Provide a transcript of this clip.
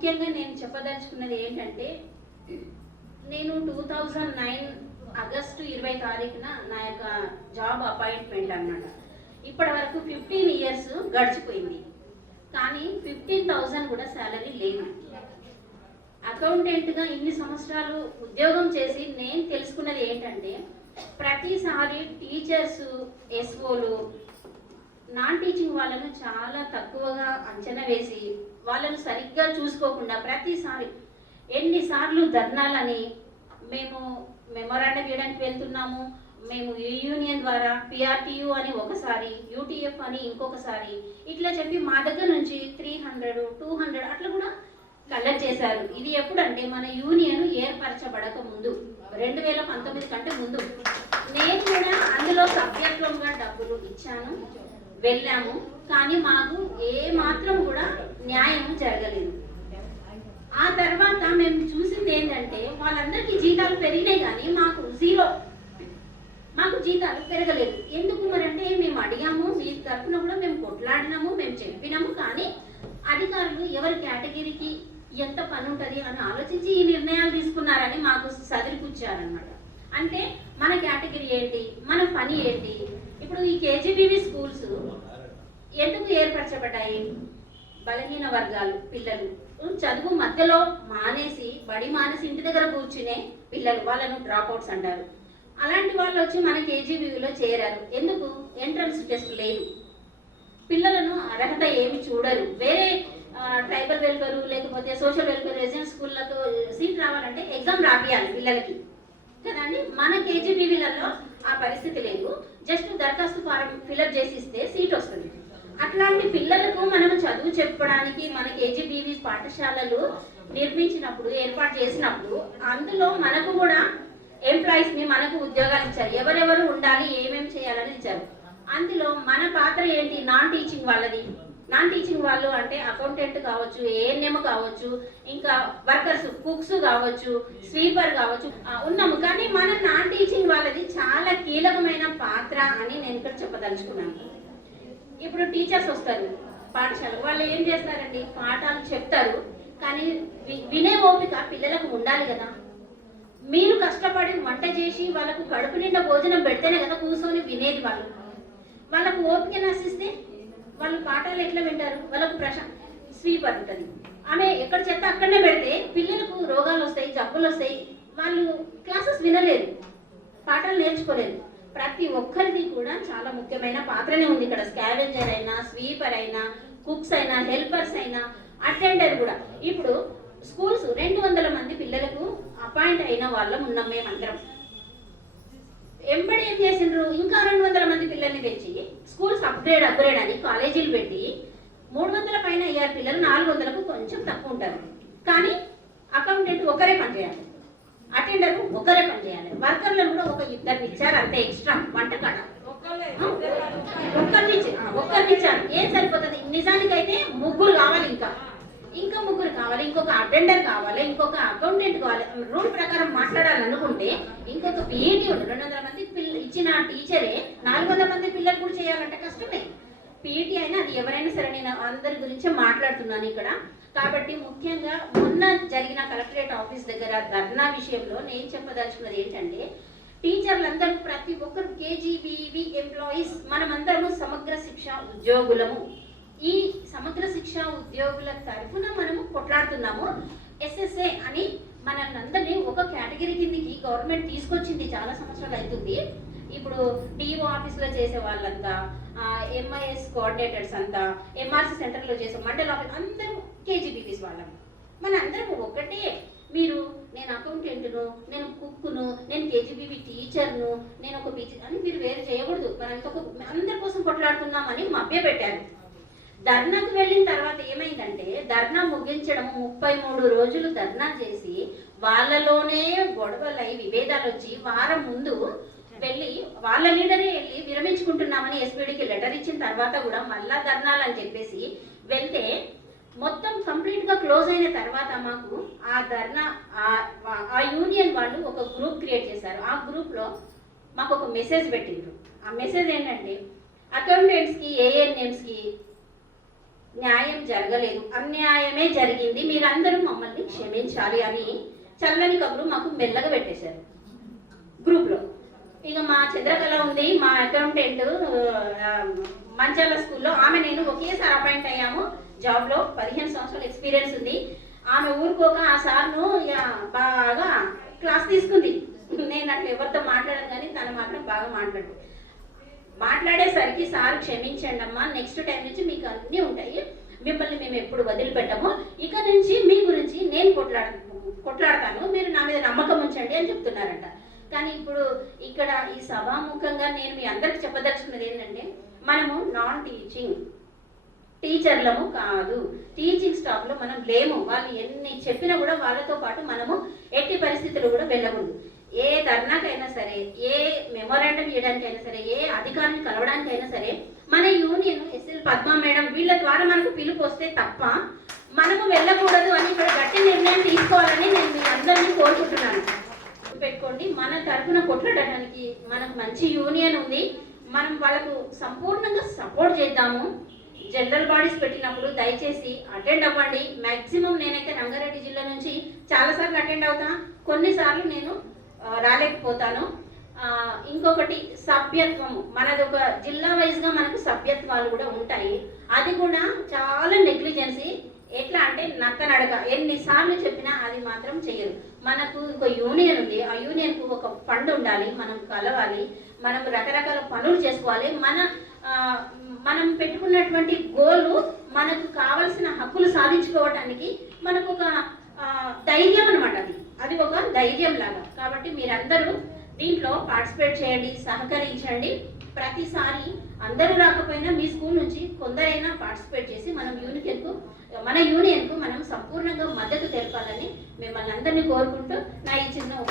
ముఖ్యంగా నేను చెప్పదలుచుకున్నది ఏంటంటే, నేను 2009 ఆగస్టు 20 తారీఖున నా యొక్క జాబ్ అపాయింట్మెంట్ అన్నమాట. ఇప్పటి వరకు 15 ఇయర్స్ గడిచిపోయింది, కానీ 15,000 కూడా శాలరీ లేదు. అకౌంటెంట్గా ఇన్ని సంవత్సరాలు ఉద్యోగం చేసి నేను తెలుసుకున్నది ఏంటంటే, ప్రతిసారి టీచర్స్, ఎస్ఓలు నాన్ టీచింగ్ వాళ్ళను చాలా తక్కువగా అంచనా వేసి వాళ్ళను సరిగ్గా చూసుకోకుండా ప్రతిసారి ఎన్నిసార్లు ధర్నాలని మేము మెమోరాండం ఇవ్వడానికి వెళ్తున్నాము, మేము ఈ యూనియన్ ద్వారా పిఆర్టీయూ అని ఒకసారి, యూటీఎఫ్ అని ఇంకొకసారి, ఇట్లా చెప్పి మా దగ్గర నుంచి 300, 200 అట్లా కూడా కలెక్ట్ చేశారు. ఇది ఎప్పుడంటే మన యూనియన్ ఏర్పరచబడక ముందు, 2019 కంటే ముందు. నేను కూడా అందులో సభ్యత్వంగా డబ్బులు ఇచ్చాను, వెళ్ళాము, కానీ మాకు ఏ మాత్రం కూడా న్యాయం జరగలేదు. ఆ తర్వాత మేము చూసింది ఏంటంటే, వాళ్ళందరికీ జీతాలు పెరిగినాయి కానీ మాకు జీరో, మాకు జీతాలు పెరగలేదు. ఎందుకు మరి అంటే, మేము అడిగాము, మీ తరఫున కూడా మేము కొట్లాడినాము, మేము చెప్పినాము, కానీ అధికారులు ఎవరి కేటగిరీకి ఎంత పని ఉంటుంది అని ఆలోచించి ఈ నిర్ణయాలు తీసుకున్నారని మాకు సదిరిపుచ్చారనమాట. అంటే మన కేటగిరీ ఏంటి, మన పని ఏంటి. ఇప్పుడు ఈ కేజీబీవీ స్కూల్స్ ఎందుకు ఏర్పరచబడ్డాయి? బలహీన వర్గాలు పిల్లలు చదువు మధ్యలో మానేసి, బడి మానేసి ఇంటి దగ్గర కూర్చునే పిల్లలు, వాళ్ళను డ్రాప్అవుట్స్ అంటారు. అలాంటి వాళ్ళు వచ్చి మన కేజీబీవీలో చేరారు. ఎందుకు? ఎంట్రన్స్ టెస్ట్ లేదు, పిల్లలను అర్హత ఏమి చూడరు. వేరే ట్రైబల్ వెల్ఫేర్ లేకపోతే సోషల్ వెల్ఫేర్ రెసిడెన్స్ స్కూళ్ళకు సీట్ రావాలంటే ఎగ్జామ్ రాపియాలి పిల్లలకి కదండి. మన కేజీబీవీలలో ఆ పరిస్థితి లేదు, జస్ట్ దరఖాస్తు ఫారం ఫిలప్ చేసి ఇస్తే సీట్ వస్తుంది. అట్లాంటి పిల్లలకు మనం చదువు చెప్పడానికి మన కేజీబీవీ పాఠశాలలు నిర్మించినప్పుడు, ఏర్పాటు చేసినప్పుడు అందులో మనకు కూడా ఎంప్లాయీస్ని, మనకు ఉద్యోగాలు ఇచ్చారు, ఎవరెవరు ఉండాలి, ఏమేమి చేయాలని ఇచ్చారు. అందులో మన పాత్ర ఏంటి? నాన్ టీచింగ్ వాళ్ళది. నాన్ టీచింగ్ వాళ్ళు అంటే అకౌంటెంట్ కావచ్చు, ఏఎన్ఎం కావచ్చు, ఇంకా వర్కర్స్, కుక్స్ కావచ్చు, స్వీపర్ కావచ్చు ఉన్నాము. కానీ మన నాన్ టీచింగ్ వాళ్ళది చాలా కీలకమైన పాత్ర అని నేను ఇక్కడ చెప్పదలుచుకున్నాను. ఇప్పుడు టీచర్స్ వస్తారు పాఠశాల, వాళ్ళు ఏం చేస్తారండి? పాఠాలు చెప్తారు, కానీ వినే ఓపిక పిల్లలకు ఉండాలి కదా. మీరు కష్టపడి వంట చేసి వాళ్ళకు కడుపు నిండా భోజనం పెడితేనే కదా కూర్చొని వినేది. వాళ్ళకు ఓపిక నశిస్తే వాళ్ళు పాఠాలు ఎట్లా వింటారు? వాళ్ళకు స్వీపర్ ఉంటుంది, ఆమె ఎక్కడ చెత్త అక్కడనే పెడితే పిల్లలకు రోగాలు వస్తాయి, జబ్బులు వస్తాయి, వాళ్ళు క్లాసెస్ వినలేరు, పాఠాలు నేర్చుకోలేరు. ప్రతి ఒక్కరిది కూడా చాలా ముఖ్యమైన పాత్రనే ఉంది ఇక్కడ. స్కావెంజర్ అయినా, స్వీపర్ అయినా, కుక్స్ అయినా, హెల్పర్స్ అయినా, అటెండర్ కూడా. ఇప్పుడు స్కూల్స్ 200 మంది పిల్లలకు అపాయింట్ అయిన వాళ్ళం ఉన్నాం మేమందరం. ఎంబడి ఏం చేసిండ్రు? ఇంకా 200 మంది పిల్లల్ని తెచ్చి స్కూల్స్ అప్గ్రేడ్ అని కాలేజీలు పెట్టి 300 పైన అయ్యారు పిల్లలు, 400కు కొంచెం తక్కువ ఉంటారు. కానీ అకౌంటెంట్ ఒకరే పనిచేయాలి, అటెండర్ ఒకరే పనిచేయాలి, వర్కర్లను కూడా ఒక 2 ఇచ్చారు అంతే, ఎక్స్ట్రా వంటకాడ ఒక్కరిని ఇచ్చారు. ఏం సరిపోతుంది? నిజానికైతే 3 కావాలి, ఇంకా 3 కావాలి, ఇంకొక అటెండర్ కావాలి, ఇంకొక అకౌంటెంట్ కావాలి. రూల్ ప్రకారం మాట్లాడాలనుకుంటే ఇంకొక పీఈటీ 200 మంది ఇచ్చిన టీచరే 400 మంది పిల్లలు కూడా చేయాలంటే కష్టమే. పీఈటీ అయినా అది ఎవరైనా సరే, నేను అందరి గురించి మాట్లాడుతున్నాను ఇక్కడ. కాబట్టి ముఖ్యంగా మొన్న జరిగిన కలెక్టరేట్ ఆఫీస్ దగ్గర ధర్నా విషయంలో నేను చెప్పదలుచుకున్నది ఏంటంటే, టీచర్లందరూ ప్రతి ఒక్కరు కేజీబీవీ ఎంప్లాయీస్, మనమందరము సమగ్ర శిక్ష ఉద్యోగులము. ఈ సమగ్ర శిక్ష ఉద్యోగుల తరఫున మనము కొట్లాడుతున్నాము. ఎస్ఎస్ఏ అని మనందరినీ ఒక కేటగిరీ కిందికి గవర్నమెంట్ తీసుకొచ్చింది, చాలా సంవత్సరాలు అవుతుంది. ఇప్పుడు డిఓ ఆఫీస్లో చేసే వాళ్ళంతా, ఎంఐఎస్ కోఆర్డినేటర్స్ అంతా, ఎంఆర్సీ సెంటర్లో చేసే మండల ఆఫీస్ అందరూ కేజీబీవీస్ వాళ్ళము. మన అందరం ఒకటే. నేను అకౌంటెంట్ను, నేను కుక్ను, నేను కేజీబీవీ టీచర్ను, నేను ఒక పీజీ అని మీరు వేరు చేయకూడదు. అందరి కోసం కొట్లాడుతున్నామని మభ్యపెట్టారు. ధర్నాకు వెళ్ళిన తర్వాత ఏమైందంటే, ధర్నా ముగించడం 33 రోజులు ధర్నా చేసి వాళ్ళలోనే గొడవలై విభేదాలు వచ్చి వారం ముందు వెళ్ళి వాళ్ళ లీడరే వెళ్ళి విరమించుకుంటున్నామని ఎస్పీడీకి లెటర్ ఇచ్చిన తర్వాత కూడా మళ్ళా ధర్నాలు అని చెప్పేసి వెళ్తే మొత్తం కంప్లీట్గా క్లోజ్ అయిన తర్వాత మాకు ఆ ధర్నా ఆ యూనియన్ వాళ్ళు ఒక గ్రూప్ క్రియేట్ చేశారు. ఆ గ్రూప్లో మాకు ఒక మెసేజ్ పెట్టిండ్రు. ఆ మెసేజ్ ఏంటంటే, అకౌంటెంట్స్కి, ఏఎన్ఎంస్కి న్యాయం జరగలేదు, అన్యాయమే జరిగింది, మీరందరూ మమ్మల్ని క్షమించాలి అని చల్లని కబురు మాకు మెల్లగా పెట్టేశారు గ్రూప్లో. ఇక మా చంద్రకళ ఉంది, మా అకౌంటెంట్ మంచాల స్కూల్లో, ఆమె నేను ఒకేసారి అపాయింట్ అయ్యాము జాబ్లో, 15 సంవత్సరాల ఎక్స్పీరియన్స్ ఉంది. ఆమె ఊరుకోక ఆ సార్ను ఇక బాగా క్లాస్ తీసుకుంది. నేను అట్లా ఎవరితో మాట్లాడను, కానీ తను మాత్రం బాగా మాట్లాడేసరికి సార్ క్షమించండి అమ్మా, నెక్స్ట్ టైం నుంచి మీకు అన్నీ ఉంటాయి, మిమ్మల్ని మేము ఎప్పుడు వదిలిపెట్టము, ఇక నుంచి మీ గురించి నేను కొట్లాడతాను, మీరు నా మీద నమ్మకం ఉంచండి అని చెప్తున్నారంట. కానీ ఇప్పుడు ఇక్కడ ఈ సభాముఖంగా నేను మీ అందరికి చెప్పదలుచుకున్నది ఏంటంటే, మనము నాన్ టీచర్లము కాదు, టీచింగ్ స్టాఫ్లో మనం లేము. వాళ్ళు ఎన్ని చెప్పినా కూడా వాళ్ళతో పాటు మనము ఎట్టి పరిస్థితులు కూడా వెళ్ళకూడదు. ఏ ధర్నాకైనా సరే, ఏ మెమోరాండం ఇవ్వడానికైనా సరే, ఏ అధికారిని కలవడానికైనా సరే, మన యూనియన్ ఎస్ఎల్ పద్మా మేడం వీళ్ళ ద్వారా మనకు పిలుపు వస్తే తప్ప మనము వెళ్ళకూడదు అని ఇక్కడ గట్టి నిర్ణయం తీసుకోవాలని నేను మీ అందరినీ కోరుకుంటున్నాను. పెట్టుకోండి, మన తరఫున కొట్లాడడానికి మనకు మంచి యూనియన్ ఉంది, మనం వాళ్ళకు సంపూర్ణంగా సపోర్ట్ చేద్దాము. జనరల్ బాడీస్ పెట్టినప్పుడు దయచేసి అటెండ్ అవ్వండి. మ్యాక్సిమం నేనైతే రంగారెడ్డి జిల్లా నుంచి చాలాసార్లు అటెండ్ అవుతాను, కొన్నిసార్లు నేను రాలేకపోతాను. ఇంకొకటి సభ్యత్వము, మనది ఒక జిల్లా వైజ్గా మనకు సభ్యత్వాలు కూడా ఉంటాయి, అది కూడా చాలా నెగ్లిజెన్సీ. ఎట్లా అంటే నడక, ఎన్నిసార్లు చెప్పినా అది మాత్రం చెయ్యరు. మనకు ఒక యూనియన్ ఉంది, ఆ యూనియన్కు ఒక ఫండ్ ఉండాలి, మనం కలవాలి, మనం రకరకాల పనులు చేసుకోవాలి. మనం పెట్టుకున్నటువంటి గోలు, మనకు కావలసిన హక్కులు సాధించుకోవటానికి మనకు ఒక ధైర్యం అనమాట, అది ఒక ధైర్యం లాగా. కాబట్టి మీరందరూ దీంట్లో పార్టిసిపేట్ చేయండి, సహకరించండి. ప్రతిసారి అందరూ రాకపోయినా మీ స్కూల్ నుంచి కొందరైనా పార్టిసిపేట్ చేసి మన యూనియన్కు మనం సంపూర్ణంగా మద్దతు తెలపాలని మిమ్మల్ని అందరినీ కోరుకుంటూ నా ఈ చిన్న